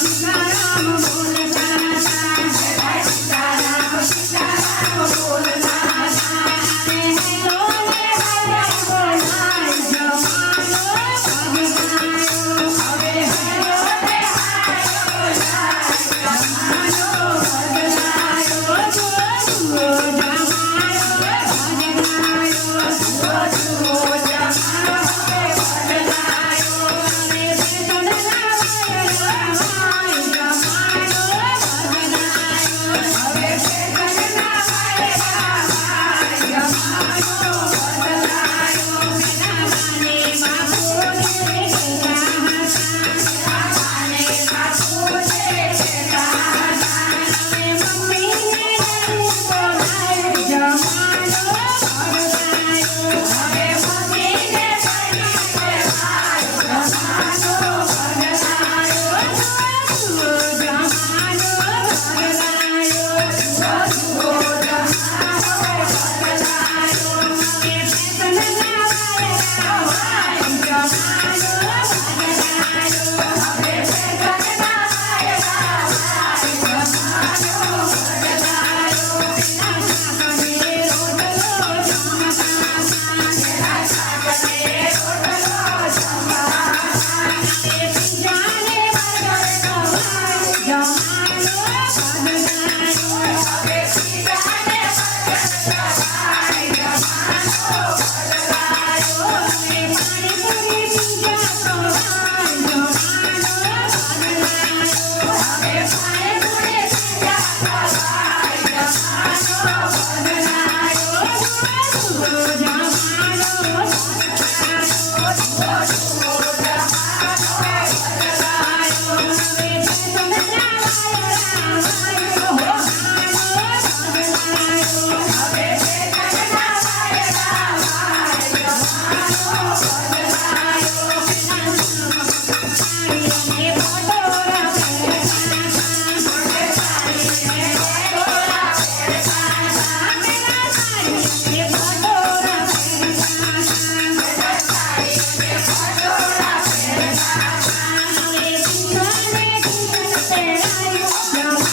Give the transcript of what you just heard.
sound. down.